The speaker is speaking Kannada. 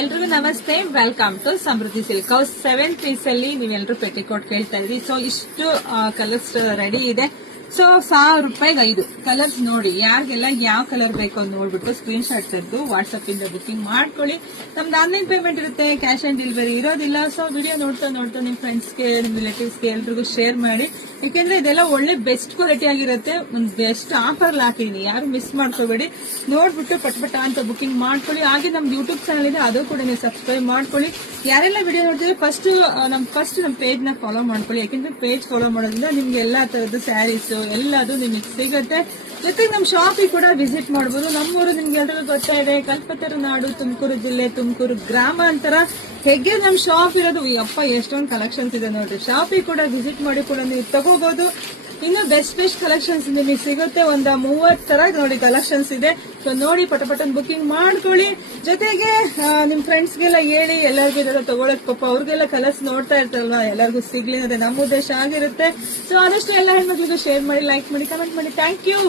ಎಲ್ರಿಗೂ ನಮಸ್ತೆ, welcome to Samruddhi silk house. 7 piece ಅಲ್ಲಿ ನೀವೆಲ್ಲರೂ ಪೆಟಿಕೋಟ್ ಕೇಳ್ತಾ ಇದ್ರಿ. ಸೊ ಇಷ್ಟು ಕಲರ್ಸ್ ರೆಡಿ ಇದೆ. ಸೊ 1000 ರೂಪಾಯಿಗೆ 5 ಕಲರ್ಸ್ ನೋಡಿ. ಯಾರಿಗೆಲ್ಲ ಯಾವ ಕಲರ್ ಬೇಕು ಅಂತ ನೋಡ್ಬಿಟ್ಟು ಸ್ಕ್ರೀನ್ ಶಾಟ್ ತೆಗೆದು ವಾಟ್ಸ್ಆಪ್ ಇಂದ ಬುಕಿಂಗ್ ಮಾಡ್ಕೊಳ್ಳಿ. ನಮ್ದು ಆನ್ಲೈನ್ ಪೇಮೆಂಟ್ ಇರುತ್ತೆ, ಕ್ಯಾಶ್ ಆನ್ ಡೆಲಿವರಿ ಇರೋದಿಲ್ಲ. ಸೊ ವಿಡಿಯೋ ನೋಡ್ತಾ ನಿಮ್ ಫ್ರೆಂಡ್ಸ್ಗೆ, ನಿಮ್ ರಿಲೇಟಿವ್ಸ್ಗೆ ಎಲ್ರಿಗೂ ಶೇರ್ ಮಾಡಿ. ಯಾಕೆಂದ್ರೆ ಇದೆಲ್ಲ ಒಳ್ಳೆ ಬೆಸ್ಟ್ ಕ್ವಾಲಿಟಿ ಆಗಿರುತ್ತೆ. ಒಂದು ಬೆಸ್ಟ್ ಆಫರ್ ಹಾಕಿದೀನಿ, ಯಾರು ಮಿಸ್ ಮಾಡ್ಕೋಬೇಡಿ. ನೋಡ್ಬಿಟ್ಟು ಪಟ್ಪಟ ಅಂತ ಬುಕಿಂಗ್ ಮಾಡ್ಕೊಳ್ಳಿ. ಹಾಗೆ ನಮ್ದು ಯೂಟ್ಯೂಬ್ ಚಾನಲ್ ಇದೆ, ಅದು ಕೂಡ ನೀವು ಸಬ್ಸ್ಕ್ರೈಬ್ ಮಾಡ್ಕೊಳ್ಳಿ. ಯಾರೆಲ್ಲ ವಿಡಿಯೋ ನೋಡ್ತಿದ್ರೆ ಫಸ್ಟ್ ನಮ್ ಪೇಜ್ ನ ಫಾಲೋ ಮಾಡ್ಕೊಳ್ಳಿ. ಯಾಕೆಂದ್ರೆ ಪೇಜ್ ಫಾಲೋ ಮಾಡೋದ್ರಿಂದ ನಿಮ್ಗೆ ಎಲ್ಲಾ ತರದ್ದು ಸ್ಯಾರೀಸ್ ಎಲ್ಲದು ನಿಮಗೆ ಸಿಗುತ್ತೆ. ಜೊತೆಗೆ ನಮ್ ಶಾಪಿಗೆ ಕೂಡ ವಿಸಿಟ್ ಮಾಡಬಹುದು. ನಮ್ಮೂರು ನಿಮ್ಗೆ ಎಲ್ರಿಗೂ ಗೊತ್ತಾ ಇದೆ, ಕಲ್ಪತರು ನಾಡು, ತುಮಕೂರು ಜಿಲ್ಲೆ, ತುಮಕೂರು ಗ್ರಾಮಾಂತರ. ಹೇಗೆ ನಮ್ ಶಾಪ್ ಇರೋದು, ಅಪ್ಪ ಎಷ್ಟೊಂದು ಕಲೆಕ್ಷನ್ಸ್ ಇದೆ ನೋಡ್ರಿ. ಶಾಪಿಗೆ ಕೂಡ ವಿಸಿಟ್ ಮಾಡಿ ಕೂಡ ನೀವು ತಗೋಬಹುದು. ಇನ್ನು ಬೆಸ್ಟ್ ಕಲೆಕ್ಷನ್ಸ್ ನಿಮಗೆ ಸಿಗುತ್ತೆ. 30 ತರ ನೋಡಿ ಕಲೆಕ್ಷನ್ಸ್ ಇದೆ. ಸೊ ನೋಡಿ ಪಟಪಟನ್ ಬುಕಿಂಗ್ ಮಾಡ್ಕೊಳ್ಳಿ. ಜೊತೆಗೆ ನಿಮ್ ಫ್ರೆಂಡ್ಸ್ಗೆಲ್ಲ ಹೇಳಿ, ಎಲ್ಲರಿಗೂ ಇದೆಲ್ಲ ತಗೊಳಕ್ ಪಾಪ ಅವ್ರಿಗೆಲ್ಲ ಕಲರ್ಸ್ ನೋಡ್ತಾ ಇರ್ತಾರಲ್ವಾ, ಎಲ್ಲರಿಗೂ ಸಿಗ್ಲಿ ಅನ್ನೋದೇ ನಮ್ಮ ಉದ್ದೇಶ ಆಗಿರುತ್ತೆ. ಸೊ ಆದಷ್ಟು ಎಲ್ಲ ಹೆಣ್ಮಕ್ಳಿಗೂ ಶೇರ್ ಮಾಡಿ, ಲೈಕ್ ಮಾಡಿ, ಕಮೆಂಟ್ ಮಾಡಿ. Thank you.